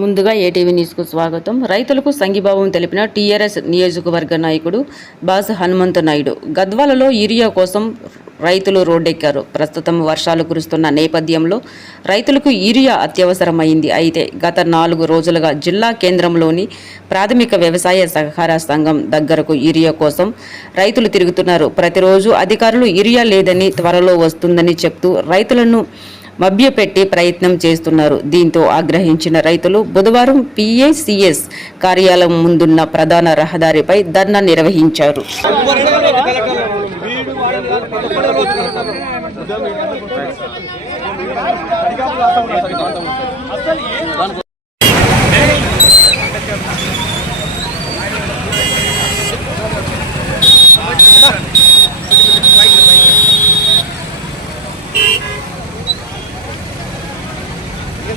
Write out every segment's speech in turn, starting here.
ముందుగా ఏటీవీ న్యూస్కు స్వాగతం. రైతులకు సంఘీభావం తెలిపిన టీఆర్ఎస్ నియోజకవర్గ నాయకుడు బాస్ హనుమంతు నాయుడు. గద్వాలలో యూరియా కోసం రైతులు రోడ్డెక్కారు. ప్రస్తుతం వర్షాలు కురుస్తున్న నేపథ్యంలో రైతులకు యూరియా అత్యవసరమైంది. అయితే గత నాలుగు రోజులుగా జిల్లా కేంద్రంలోని ప్రాథమిక వ్యవసాయ సహకార సంఘం దగ్గరకు యూరియా కోసం రైతులు తిరుగుతున్నారు. ప్రతిరోజు అధికారులు యూరియా లేదని త్వరలో వస్తుందని చెప్తూ రైతులను మభ్యపెట్టి ప్రయత్నం చేస్తున్నారు. దీంతో ఆగ్రహించిన రైతులు బుధవారం పిఏసిఎస్ కార్యాలయం ముందున్న ప్రధాన రహదారిపై ధర్నా నిర్వహించారు.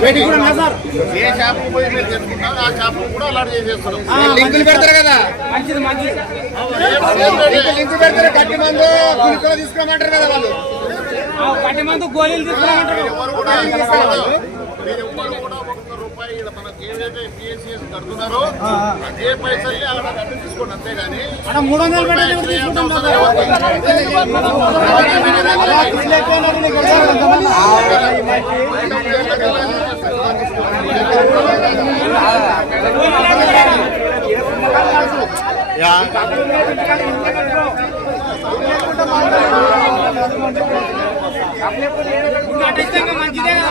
మీకు? ఏ షాపు పోయి మీరు తెచ్చుకుంటారో ఆ షాపు కూడా అలాట్ చేసేస్తున్నాం లింకులు పెడతారు కదా? పెడతారు? గట్టి మందు తీసుకోమంటారు కదా వాళ్ళు. పట్టి మందు గోళీలు తీసుకురామంటారు. రూపాయి మనకి ఏదైతే పిఎస్సిఎస్ కడుతున్నారో అదే పైసల్ని అక్కడ కట్టి తీసుకోండి అంతేగాని మూడు వందలు పెట్టి కూడా తీసుకుంటాం కదా యా. ఖచ్చితంగా మంచిదే కదా